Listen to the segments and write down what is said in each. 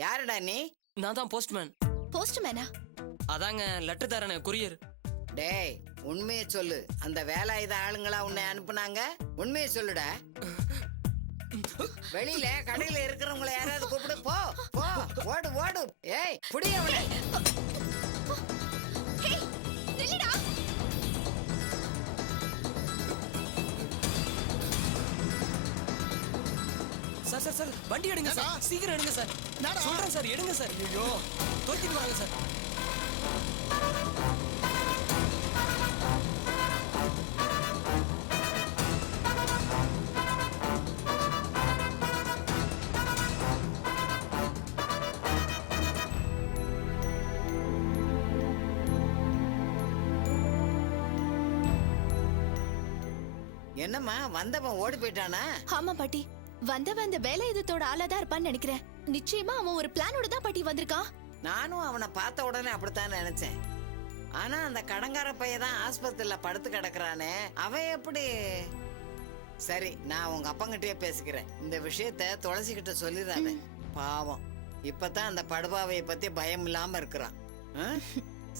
யாருடா நீ? நான் தான் போஸ்ட்மேன். போஸ்ட்மேனா? அதாங்க லெட்டர் தரேனே, கொரியர். டேய் உண்மையை சொல்லு. அந்த வேலாயுத ஆளுங்களா உன்னை அனுப்புனாங்க? உண்மையை சொல்லுடா. வெளியில கடையில இருக்கிறவங்களை யாராவது கூப்பிடு. போ போ, ஓடு ஓடு. ஏய் புடி அவனை. ஹேய் நில்லுடா. சார் சார் சார் வண்டி எடுங்க சார், சீக்கிரம் எடுங்க சார். சொல்றேன் சார், எடுங்க சார். ஐயோ தோத்திட்டு வாங்க சார். என்னம்மா வந்தவன் ஓடி போயிட்டானா? ஆமா பாட்டி, வந்தவன் அந்த வேலாயுதத்தோட ஆளாதான் இருப்பான்னு நினைக்கிறேன். நிச்சயமா அவன் ஒரு பிளானோட தான் பாட்டி வந்திருக்கான். நானும் அவனை பார்த்த உடனே அப்படித்தான் நினைச்சேன். ஆனா அந்த கடங்கார பையன் தான் ஆஸ்பத்திரியில படுத்து கிடக்குறானே, அவன் எப்படி? சரி, நான் உங்க அப்பங்கிட்டே பேசிக்கிறேன். இந்த விஷயத்த துளசிக்கிட்ட சொல்லிடுறாங்க. பாவம், இப்பதான் அந்த படுபாவையை பத்தி பயம் இல்லாம இருக்கிறான்.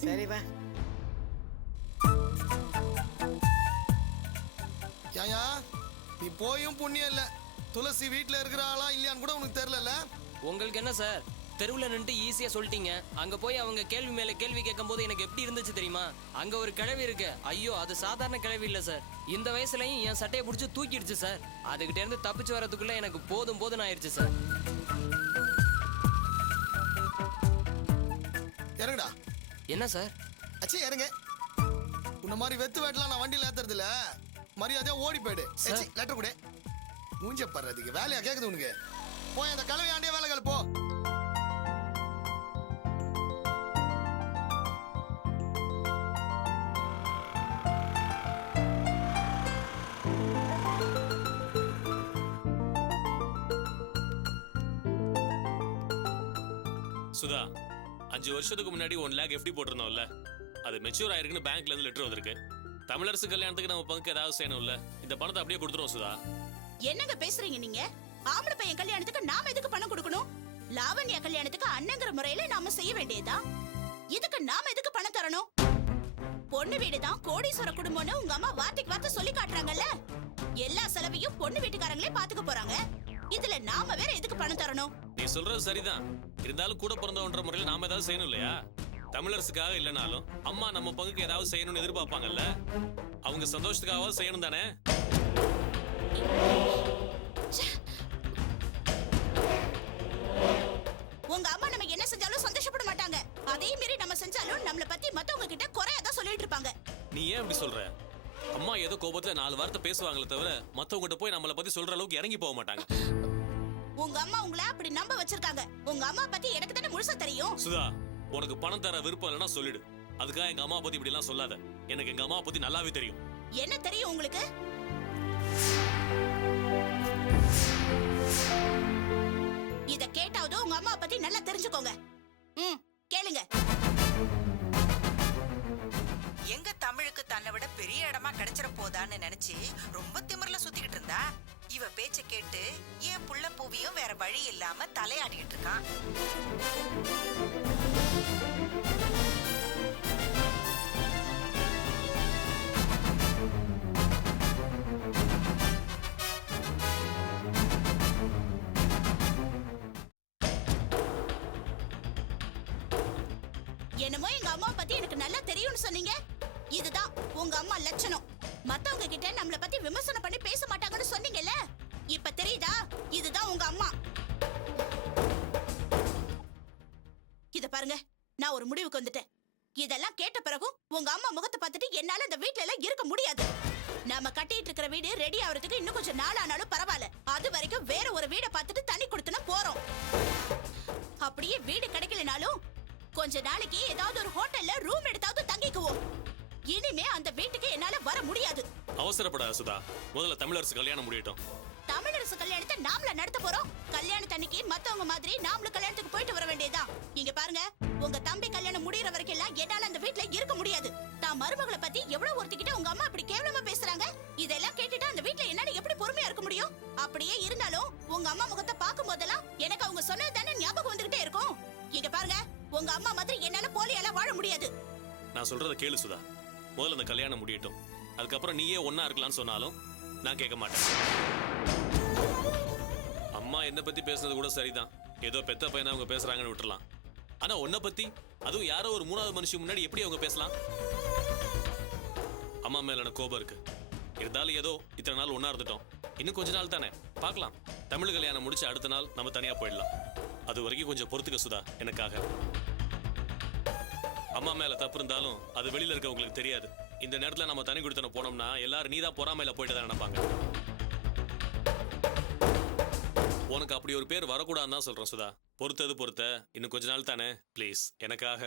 சரி வா. ஏயா நீ போயும் புண்ணியம் இல்ல. துளசி வீட்டுல இருக்கிற ஆளா இல்லையான்னு கூட உனக்கு தெரியல. உங்களுக்கு என்ன சார், தெருவுல நின்று ஈஸியா சொல்லிட்டீங்க. அங்க போய் அவங்க கேள்வி மேல கேள்வி கேட்கும் போது எனக்கு எப்படி இருந்துச்சு தெரியுமா? அங்க ஒரு கிழவி இருக்கு. ஐயோ, அது சாதாரண கிழவி இல்ல சார். இந்த வயசுலயும் என் சட்டையை பிடிச்சி தூக்கிடுச்சு சார். அதுகிட்ட இருந்து தப்பிச்சு வரதுக்குள்ள எனக்கு போதும் போதும் ஆயிடுச்சு சார். இறங்குடா. என்ன சார்? அச்சே இறங்க. உன்ன மாதிரி வெத்து வேட்டலாம் நான் வண்டியில ஏத்துறது இல்ல. மரியாதையா ஓடி போயிடு. லெட்டர் கொடு. மூஞ்ச படுறதுக்கு வேலையா கேக்குது உனக்கு? போய் அந்த கலவை ஆண்டிய வேலைகள் போ. சுதா, 5 வருஷத்துக்கு முன்னாடி 1 லேக் எஃப்டி போட்டிருந்தோம்ல, அது மெச்சூர் ஆயிருக்குன்னு பேங்க்ல இருந்து லெட்டர் வந்திருக்கு. தமிழரசு கல்யாணத்துக்கு நம்ம பங்கு ஏதாவது செய்யணும்ல, இந்த பணத்தை அப்படியே கொடுத்துருவோம் சுதா. என்னங்க பேசுறீங்க நீங்க? ஆம்பளை பையன் கல்யாணத்துக்கு நாம எதுக்கு பணம் கொடுக்கணும்? லாவண்யா கல்யாணத்துக்கு அண்ணங்கிற முறையில நாம செய்ய வேண்டியதா? இதுக்கு நாம எதுக்கு பணம் தரணும்? பொண்ணு வீடுதான் கோடீஸ்வர குடும்பம்னு உங்க அம்மா வார்த்தைக்கு வார்த்தை சொல்லி காட்டுறாங்கல்ல. எல்லா செலவையும் பொண்ணு வீட்டுக்காரங்களே பாத்துக்க போறாங்க. இதுல நாம வேற எதுக்கு பணம் தரணும்? நீ சொல்றது சரிதான். இருந்தாலும் கூட பிறந்தவன்ற முறையில் நாம ஏதாவது செய்யணும் இல்லையா? தமிழரசுக்காக இல்லைனாலும் அம்மா நம்ம பங்குக்கு ஏதாவது செய்யணும்னு எதிர்பார்ப்பாங்கல்ல. அவங்க சந்தோஷத்துக்காக செய்யணும் தானே? உங்க அம்மா நம்ம என்ன செஞ்சாலும் சந்தோஷப்பட மாட்டாங்க. அதே மீறி நம்ம செஞ்சாலும் நம்மள பத்தி மத்தவங்க கிட்ட குறையாதான் சொல்லிட்டு இருப்பாங்க. நீ ஏன் இப்படி சொல்ற? அம்மா ஏதோ கோபத்துல 4 வார்த்தை பேசுவாங்களே தவிர மத்தவங்க போய் நம்மள பத்தி சொல்ற அளவுக்கு இறங்கி போக மாட்டாங்க. உங்க அம்மா உங்களை அப்படி நம்ப வச்சிருக்காங்க. உங்க அம்மா பத்தி எனக்கு தானே முழுசா தெரியும். சுதா, உனக்கு பணம் தர விருப்பம் இல்லைன்னா சொல்லிடு. அதுக்காக எங்க அம்மா பத்தி இப்படி எல்லாம் சொல்லாத. எனக்கு எங்க அம்மா பத்தி நல்லாவே தெரியும். என்ன தெரியும் உங்களுக்கு? இத கேட்டாவது உங்க அம்மா பத்தி நல்லா தெரிஞ்சுக்கோங்க. கேளுங்க. எங்க தமிழுக்கு தன்னை விட பெரிய இடமா கிடைச்சிட போதான்னு நினைச்சு ரொம்ப திமிர்ல சுத்திக்கிட்டு இருந்தா, இவ பேச்ச கேட்டு என் புள்ள பூவியும் வேற வழி இல்லாம தலையாடிட்டு இருக்கான். என்னமோ எங்க அம்மா பத்தி எனக்கு நல்லா தெரியும்னு சொன்னீங்க. இதுதான் உங்க அம்மா லட்சணம். மத்தவங்க கிட்ட நம்மள பத்தி விமர்சனம் பண்ணி பேச மாட்டாங்கன்னு சொன்னீங்கல்ல, இப்ப தெரியுதா? இதுதான் உங்க அம்மா. இத பாருங்க, நான் ஒரு முடிவுக்கு வந்துட்டேன். இதெல்லாம் கேட்ட பிறகும் உங்க அம்மா முகத்தை பார்த்துட்டு என்னால இந்த வீட்ல எல்லாம் இருக்க முடியாது. நாம கட்டிட்டு இருக்கிற வீடு ரெடி ஆகிறதுக்கு இன்னும் கொஞ்சம் நாள் ஆனாலும் பரவாயில்ல. அது வரைக்கும் வேற ஒரு வீடை பார்த்துட்டு தனி கொடுத்துனா போறோம். அப்படியே வீடு கிடைக்கலனாலும் கொஞ்ச நாளைக்கு ஏதாவது ஒரு ஹோட்டல்ல ரூம் எடுத்தாவது தங்கிக்குவோம். இனிமே அந்த வீட்டுக்கு என்னால வர முடியாது. அவசரப்படாத சுதா, முதல்ல தமிழரசு கல்யாணம் முடியட்டும். தமிழரசு கல்யாணத்தை நாமள நடத்த போறோம். கல்யாணத்தன்னைக்கு மத்தவங்க மாதிரி நாமளும் கல்யாணத்துக்கு போயிட்டு வர வேண்டியதுதான். இங்க பாருங்க, உங்க தம்பி கல்யாணம் முடியற வரைக்கும் எல்லாம் என்னால அந்த வீட்ல இருக்க முடியாது. தான் மருமகளை பத்தி எவ்வளவு ஒருத்திக்கிட்ட உங்க அம்மா அப்படி கேவலமா பேசுறாங்க. இதெல்லாம் கேட்டுட்டு அந்த வீட்ல என்னால எப்படி பொறுமையா இருக்க முடியும்? அப்படியே இருந்தாலும் உங்க அம்மா முகத்தை பார்க்கும் போதெல்லாம் எனக்கு அவங்க சொன்னது தானே ஞாபகம் வந்துகிட்டே இருக்கும். நான் சொல்றத கேளு சுதா. முதல்ல அந்த கல்யாணம் முடியட்டும். அதுக்கப்புறம் நீயே ஒண்ணா இருக்கலாம்னு சொன்னாலும் நான் கேட்க மாட்டேன். அம்மா என்ன பத்தி பேசுனது கூட சரிதான். ஏதோ பெத்த பையனை அவங்க பேசுறாங்கன்னு விட்டுறலாம். ஆனா உன்னை பத்தி, அதுவும் யாரோ ஒரு மூணாவது மனுஷன் முன்னாடி எப்படி அவங்க பேசலாம்? அம்மா மேல எனக்கு கோபம் இருக்கு. இருந்தாலும் ஏதோ இத்தனை நாள் ஒண்ணா இருந்துட்டோம். இன்னும் கொஞ்ச நாள் தானே, பார்க்கலாம். தமிழ் கல்யாணம் முடிச்சு அடுத்த நாள் நம்ம தனியா போயிடலாம். அது வரைக்கும் கொஞ்சம் பொறுத்துக்க சுதா, எனக்காக. அம்மா மேல தப்பு இருந்தாலும் அது வெளியில இருக்கவங்களுக்கு தெரியாது. இந்த நேரத்துல நம்ம தனி கொடுத்தன போனோம்னா எல்லாரும் நீதான் பொறாமையில போயிட்டு தான் நினைப்பாங்க. உனக்கு அப்படி ஒரு பேர் வரக்கூடாதுன்னு தான் சொல்றேன் சுதா. பொறுத்தது பொறுத்த, இன்னும் கொஞ்ச நாள் தானே, ப்ளீஸ் எனக்காக.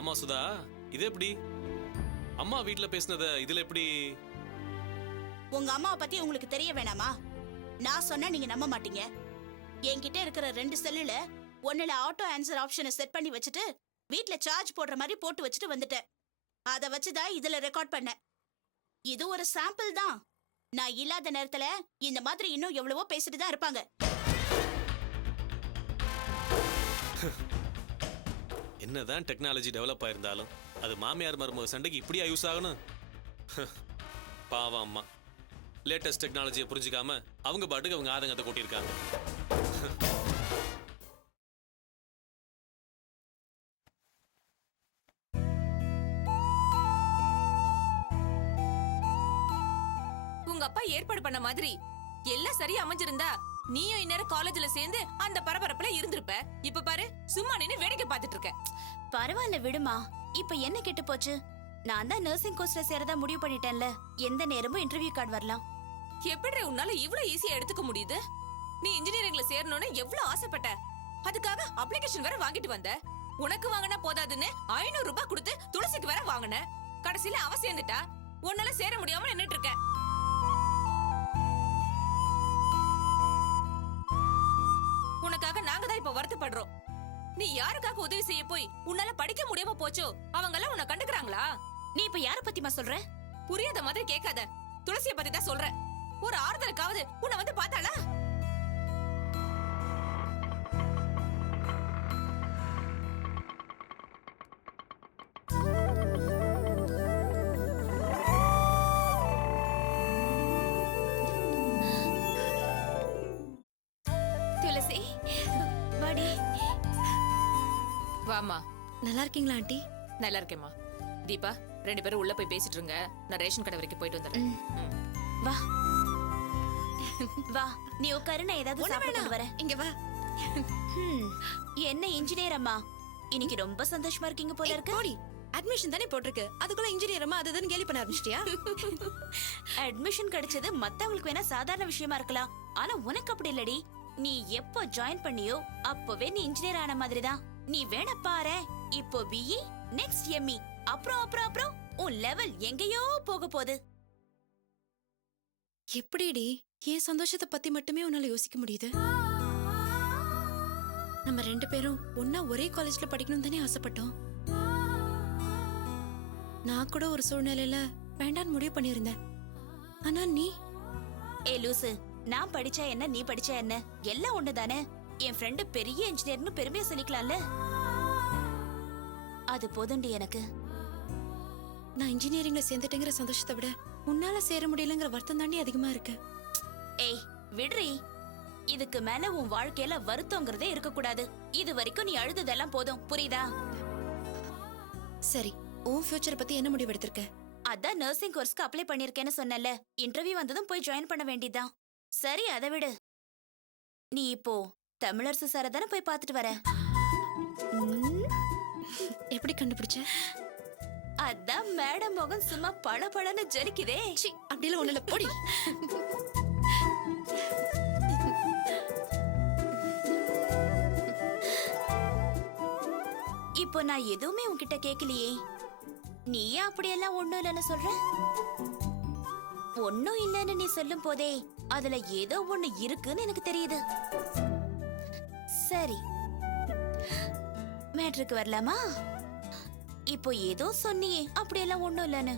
அம்மா சுதா, இது எப்படி? அம்மா வீட்ல பேசினத இதுல எப்படி? உங்க அம்மாவை பத்தி உங்களுக்கு தெரிய வேணாமா? நான் சொன்னா நீங்க நம்ப மாட்டீங்க. என்கிட்ட இருக்கிற 2 செல்லுல ஒண்ணுல ஆட்டோ ஆன்சர் ஆப்ஷனை செட் பண்ணி வச்சுட்டு வீட்ல சார்ஜ் போடுற மாதிரி போட்டு வச்சுட்டு வந்துட்டேன். அதை வச்சுதான் இதுல ரெக்கார்ட் பண்ணேன். இது ஒரு சாம்பிள் தான். நான் இல்லாத நேரத்துல இந்த மாதிரி இன்னும் எவ்வளவோ பேசிட்டு தான் இருப்பாங்க. என்னதான் டெக்னாலஜி டெவலப் ஆயிருந்தாலும் அது மாமியார் மருமக சண்டைக்கு இப்படியா யூஸ் ஆகணும்? பாவம் அம்மா லேட்டஸ்ட் டெக்னாலஜியை புரிஞ்சுக்காம அவங்க பாட்டுக்கு அவங்க ஆதங்கத்தை கூட்டியிருக்காங்க. உங்க அப்பா ஏற்பாடு பண்ண மாதிரி எல்லாம் சரியா அமைஞ்சிருந்தா நீயும் இந்நேரம் காலேஜ்ல சேர்ந்து அந்த பரபரப்புல இருந்திருப்ப. இப்ப பாரு, சும்மா நின்னு வேடிக்கை பார்த்துட்டு இருக்க. பரவாயில்ல விடுமா. இப்ப என்ன கெட்டு போச்சு? நான் தான் நர்சிங் கோர்ஸ்ல சேரதா முடிவு பண்ணிட்டேன்ல. எந்த நேரமும் இன்டர்வியூ கார்டு வரலாம். எப்படி உன்னால இவ்வளவு ஈஸியா எடுத்துக்க முடியுது? நீ இன்ஜினியரிங்ல சேரணும்னு எவ்வளவு ஆசைப்பட்ட. அதுக்காக அப்ளிகேஷன் வேற வாங்கிட்டு வந்த. உனக்கு வாங்கினா போதாதுன்னு 500 ரூபாய் கொடுத்து துளசிக்கு வேற வாங்கின. கடைசியில அவ சேர்ந்துட்டா. உன்னால சேர முடியாம நின்னுட்டு இருக்க. உனக்காக நாங்க தான் இப்ப வருத்தப்படுறோம். நீ யாருக்காக உதவி செய்ய போய் உன்னால படிக்க முடியாம போச்சோ அவங்க எல்லாம் உன்னை கண்டுக்கறாங்களா? நீ இப்ப யார பத்திமா சொல்ற? புரியாத மாதிரி கேட்காத. துளசிய பத்தி தான் சொல்ற. ஒரு ஆறுதலுக்காவது உன்னை வந்து பார்த்தாளா? துளசி வாடி. வாமா. நல்லா இருக்கீங்களா ஆண்டி? நல்லா இருக்கேம்மா. தீபா, 2 பேரும் உள்ள போய் பேசிட்டு இருங்க. நான் ரேஷன் கடை வரைக்கும் போயிட்டு வந்துடுறேன். வா வா, நீ உட்காரு, நான் ஏதாவது சாப்பிட்டு வரேன். இங்க வா. என்ன இன்ஜினியர் அம்மா, இன்னைக்கு ரொம்ப சந்தோஷமா இருக்கீங்க போல இருக்கு. போடி. அட்மிஷன் தானே போட்டிருக்கு, அதுக்குள்ள இன்ஜினியர் அம்மா அதுதான் கேலி பண்ண ஆரம்பிச்சிட்டியா? அட்மிஷன் கிடைச்சது மத்தவங்களுக்கு வேணா சாதாரண விஷயமா இருக்கலாம். ஆனா உனக்கு அப்படி இல்லடி. நீ எப்போ ஜாயின் பண்ணியோ அப்பவே நீ இன்ஜினியர் ஆன மாதிரிதான். நீ வேணா பாரு, இப்போ பிஇ, நெக்ஸ்ட் எம்இ, அப்புறம் அப்புறம் அப்புறம் உன் லெவல் எங்கேயோ போக போகுது. எப்படிடி என் சந்தோஷத்தை பத்தி மட்டுமே உன்னால யோசிக்க முடியுது? நம்ம 2 பேரும் ஒன்னா ஒரே காலேஜ்ல படிக்கணும் தானே ஆசைப்பட்டோம். நான் கூட ஒரு சூழ்நிலையில வேண்டான்னு முடிவு பண்ணியிருந்தேன். ஆனா நீ லூசு, நான் படிச்சா என்ன, நீ படிச்சா என்ன, எல்லாம் ஒண்ணுதானே. என் ஃப்ரெண்டு பெரிய இன்ஜினியர்னு பெருமையா சொல்லிக்கலாம்ல. அது போதுண்டி எனக்கு. நான் இன்ஜினியரிங்ல சேர்ந்துட்டேங்கிற சந்தோஷத்தை விட உன்னால சேர முடியலங்கிற வருத்தம் தாண்டி அதிகமா இருக்கு. ஏய் விடுறி, இதுக்கு மேல உன் வாழ்க்கையில வருத்தங்கிறதே இருக்க கூடாது. இது வரைக்கும் நீ அழுததெல்லாம் போதும், புரியுதா? சரி, உன் ஃபியூச்சர் பத்தி என்ன முடிவு எடுத்திருக்க? அதான் நர்சிங் கோர்ஸ்க்கு அப்ளை பண்ணிருக்கேன்னு சொன்னல. இன்டர்வியூ வந்ததும் போய் ஜாயின் பண்ண வேண்டியதுதான். சரி, அதை விடு. நீ இப்போ தமிழரசு சார தானே போய் பார்த்துட்டு வர. எப்படி கண்டுபிடிச்ச? அதான் மேடம் முகம் சும்மா பளபளன்னு ஜலிக்குதே. அப்படிலாம் ஒண்ணுல போடி. இப்போ நான் எதுவுமே உன்கிட்ட கேட்கலையே. நீயே அப்படியெல்லாம் ஒண்ணும் இல்லைன்னு சொல்ற? ஒண்ணும் இல்லைன்னு நீ சொல்லும் போதே அதுல ஏதோ ஒண்ணு இருக்குன்னு எனக்கு தெரியுது. சரி, மேட்ருக்கு வரலாமா? இப்போ ஏதோ சொன்னியே அப்படியெல்லாம் ஒண்ணும் இல்லைன்னு.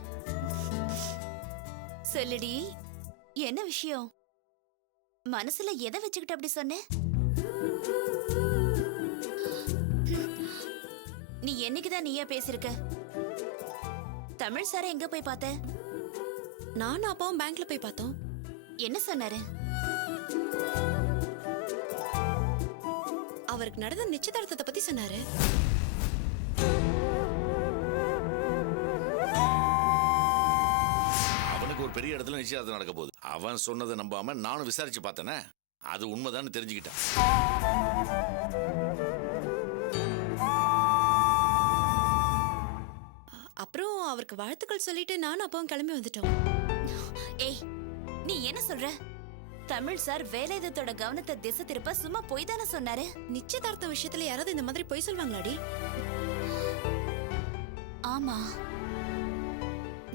சொல்லுடி, என்ன விஷயம்? மனசுல எதை வச்சுக்கிட்டு அப்படி சொன்ன? நீ என்னைக்குதான் நீயா பேசிருக்க? தமிழ் சார எங்க போய் பார்த்த? நானும் அப்பாவும் பேங்க்ல போய் பார்த்தோம். என்ன சொன்னாரு? அவருக்கு நடந்த நிச்சயதார்த்தத்தை பத்தி சொன்னாரு. அவனுக்கு ஒரு பெரிய இடத்துல நிச்சயதார்த்தம் நடக்க போகுது. அவன் சொன்னதை நம்பாம நானும் விசாரிச்சு பார்த்தேனே, அது உண்மைதான் தெரிஞ்சுக்கிட்டேன். அப்புறம் அவருக்கு வாழ்த்துக்கள் சொல்லிட்டு நானும் அப்பாவும் கிளம்பி வந்துட்டோம். ஏய், நீ என்ன சொல்ற? தமிழ் சார் வேலைதத்தோட கவனத்தை திசை திருப்ப சும்மா போய் தானே சொன்னாரு. நிச்சயதார்த்த விஷயத்துல யாராவது இந்த மாதிரி பொய் சொல்வாங்களாடி? ஆமா,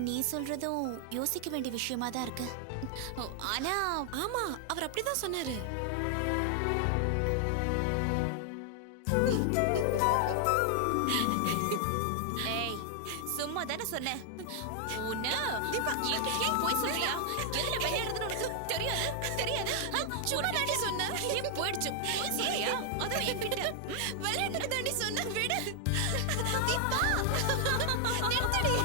நீ சொல்றதும் யோசிக்க வேண்டிய விஷயமா தான் இருக்கு. ஆனா ஆமா, அவர் அப்படிதான் சொன்னாரு. ஏய், சும்மா தானே சொன்னேன். போய் சொல்றியா? எதுல விளையாடுறதுன்னு உனக்கு தெரியாது தெரியாது. சும்மா தாண்டி சொன்ன. போயிடுச்சு. போய் சொல்றியா? அதான் என்கிட்ட விளையாட்டுக்கு தாண்டி சொன்ன. விடு தீபா, நிறுத்தடி.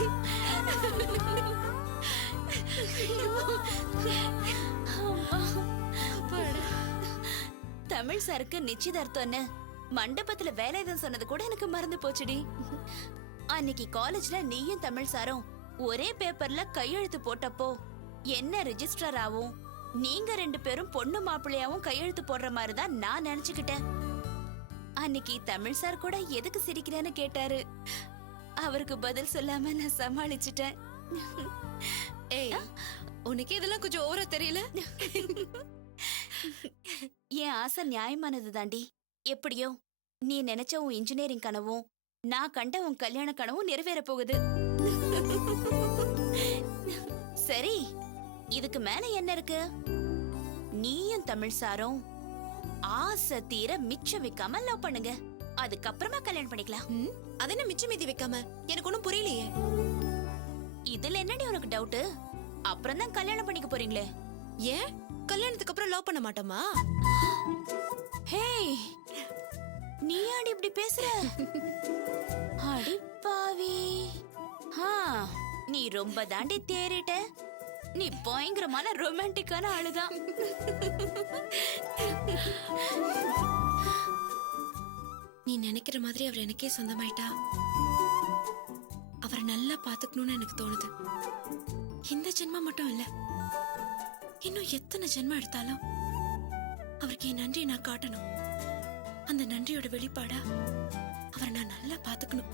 தமிழ் சாருக்கு நிச்சயதார்த்தம்னு மண்டபத்துல வேலைதான் சொன்னது கூட எனக்கு மறந்து போச்சுடி. அன்னைக்கு காலேஜ்ல நீயும் தமிழ் சாரும் ஒரே பேப்பர்ல கையெழுத்து போட்டப்போ என்ன ரெஜிஸ்டர் ஆகும், நீங்க 2 பேரும் பொண்ணு மாப்பிள்ளையாவும் கையெழுத்து போடுற மாதிரி தான் நான் நினைச்சுக்கிட்டேன். அன்னைக்கு தமிழ் சார் கூட எதுக்கு சிரிக்கிறேன்னு கேட்டாரு. அவருக்கு பதில் சொல்லாம நான் சமாளிச்சிட்டேன். ஏய், உனக்கு இதெல்லாம் கொஞ்சம் ஓவரா தெரியல? என் ஆசை நியாயமானது தாண்டி. எப்படியோ நீ நினைச்ச உன் இன்ஜினியரிங் கனவும் நான் கண்ட உன் கல்யாண கனவும் நிறைவேற போகுது. சரி, இதுக்கு மேல என்ன இருக்கு? நீயும் தமிழ் சாரும் ஆசை தீர மிச்சம் வைக்காம லவ் பண்ணுங்க. அதுக்கப்புறமா கல்யாணம் பண்ணிக்கலாம். அது என்ன மிச்சம் மீதி வைக்காம? எனக்கு ஒண்ணும் புரியலையே. இதுல என்னடி உனக்கு டவுட்? அப்புறம் தான் கல்யாணம் பண்ணிக்க போறீங்களே. ஏன் கல்யாணத்துக்கு அப்புறம் லவ் பண்ண மாட்டோமா? ஹே, நீ ஆடி இப்படி பேசுற? அடி பாவி. நீ ரொம்ப தாண்டி தேறிட்ட. நீ பயங்கரமான ரொமான்டிக்கான ஆளுதான். நீ நினைக்கிற மாதிரி அவர் எனக்கே சொந்தமாயிட்டா அவரை நல்லா பாத்துக்கணும்னு எனக்கு தோணுது. இந்த ஜென்மம் மட்டும் இல்ல, இன்னும் எத்தனை ஜென்மம் எடுத்தாலும் அவருக்கு என் நன்றியை நான் காட்டணும். அந்த நன்றியோட வெளிப்பாடா அவரை நான் நல்லா பாத்துக்கணும்.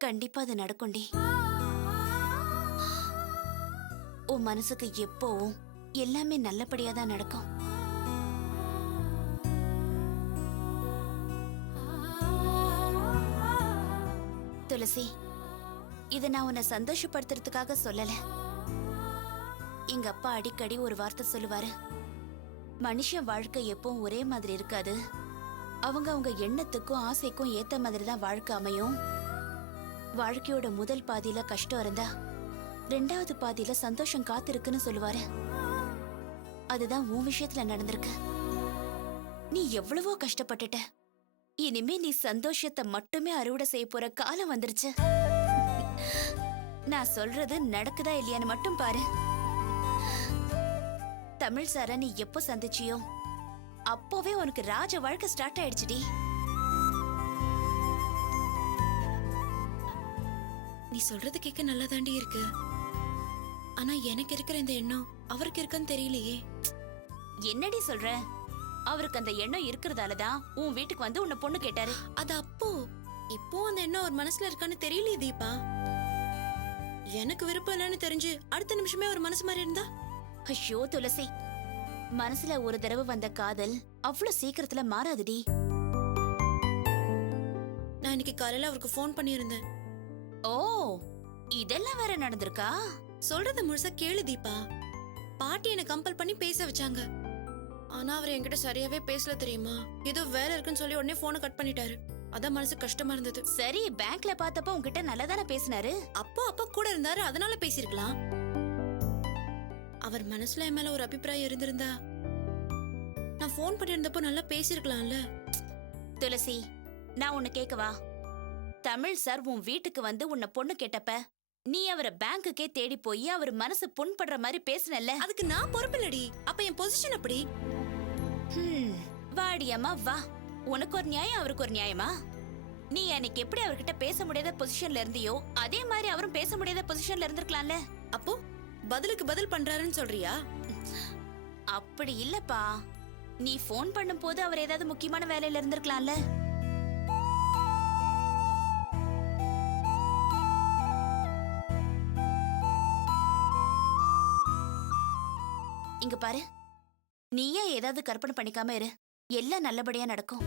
கண்டிப்பா அது நடக்கும்டி. உன் மனசுக்கு எப்பவும் எல்லாமே நல்லபடியா தான் நடக்கும். துளசி, இத நான் உன்னை சந்தோஷப்படுத்துறதுக்காக சொல்லல. எங்க அப்பா அடிக்கடி ஒரு வார்த்தை சொல்லுவாரு. மனுஷன் வாழ்க்கை எப்பவும் ஒரே மாதிரி இருக்காது. அவங்க எண்ணத்துக்கும் ஆசைக்கும் ஏத்த மாதிரி தான் வாழ்க்கை அமையும். வாழ்க்கையோட முதல் பாதியில கஷ்டம் இருந்தா 2வது பாதியில சந்தோஷம் காத்திருக்குன்னு சொல்லுவாரு. அதுதான் உன் விஷயத்துல நடந்திருக்கு. நீ எவ்வளவோ கஷ்டப்பட்டுட்ட. இனிமே நீ சந்தோஷத்தை மட்டுமே அறுவடை செய்ய போற காலம் வந்துருச்சு. நான் சொல்றது நடக்குதா இல்லையான்னு மட்டும் பாரு. தமிழ் சார நீ எப்போ சந்திச்சியோ அப்போவே உனக்கு ராஜ வாழ்க்கை ஸ்டார்ட் ஆயிடுச்சுடி. நீ சொல்றது கேட்க நல்லா தாண்டி இருக்கு. ஆனா எனக்கு இருக்கிற இந்த எண்ணம் அவருக்கு இருக்கான்னு தெரியலையே. என்னடி சொல்ற? அவருக்கு அந்த எண்ணம் இருக்கிறதாலதான் உன் வீட்டுக்கு வந்து உன்னை பொண்ணு கேட்டாரு. அது அப்போ. இப்போ அந்த எண்ணம் ஒரு மனசுல இருக்கான்னு தெரியலையே தீபா. எனக்கு விருப்பம் இல்லைன்னு தெரிஞ்சு அடுத்த நிமிஷமே ஒரு மனசு மாதிரி இருந்தா? ஐயோ துளசி, மனசுல ஒரு தடவை வந்த காதல் அவ்வளவு சீக்கிரத்துல மாறாதுடி. நான் இன்னைக்கு காலையில அவருக்கு ஃபோன் பண்ணியிருந்தேன். ஓ, இதெல்லாம் வேற நடந்திருக்கா? சொல்றத முழுசா கேளு தீபா. பாட்டி என்ன கம்பல் பண்ணி பேச வச்சாங்க. ஆனா அவர் என்கிட்ட சரியாவே பேசல தெரியுமா. ஏதோ வேலை இருக்குன்னு சொல்லி உடனே போனை கட் பண்ணிட்டாரு. அதான் மனசு கஷ்டமா இருந்தது. சரி, பேங்க்ல பார்த்தப்ப உன்கிட்ட நல்லதானே பேசினாரு. அப்பா கூட இருந்தாரு, அதனால பேசிருக்கலாம். அவர் மனசுல என் மேல ஒரு அபிப்பிராயம் இருந்திருந்தா நான் ஃபோன் பண்ணியிருந்தப்போ நல்லா பேசியிருக்கலாம்ல. துளசி, நான் உன்னை கேட்கவா? தமிழ் சார் உன் வீட்டுக்கு வந்து உன்னை பொண்ணு கேட்டப்ப நீ அவரை பேங்குக்கே தேடி போய் அவர் மனசு புண்படுற மாதிரி பேசினல்ல. அதுக்கு நான் பொறுப்பில்லடி. அப்ப என் பொசிஷன் அப்படி. வாடி அம்மா வா. உனக்கு ஒரு நியாயம், அவருக்கு ஒரு நியாயமா? நீ அன்னைக்கு எப்படி அவர்கிட்ட பேச முடியாத பொசிஷன்ல இருந்தியோ அதே மாதிரி அவரும் பேச முடியாத பொசிஷன்ல இருந்திருக்கலாம்ல. அப்போ பதிலுக்கு பதில் பண்றாருன்னு சொல்றியா? அப்படி இல்லப்பா, நீ ஃபோன் பண்ணும் போது அவர் ஏதாவது முக்கியமான வேலையில இருந்திருக்கலாம்ல. இங்க பாரு, நீயே ஏதாவது கற்பனை பண்ணிக்காம இரு, எல்லாம் நல்லபடியா நடக்கும்.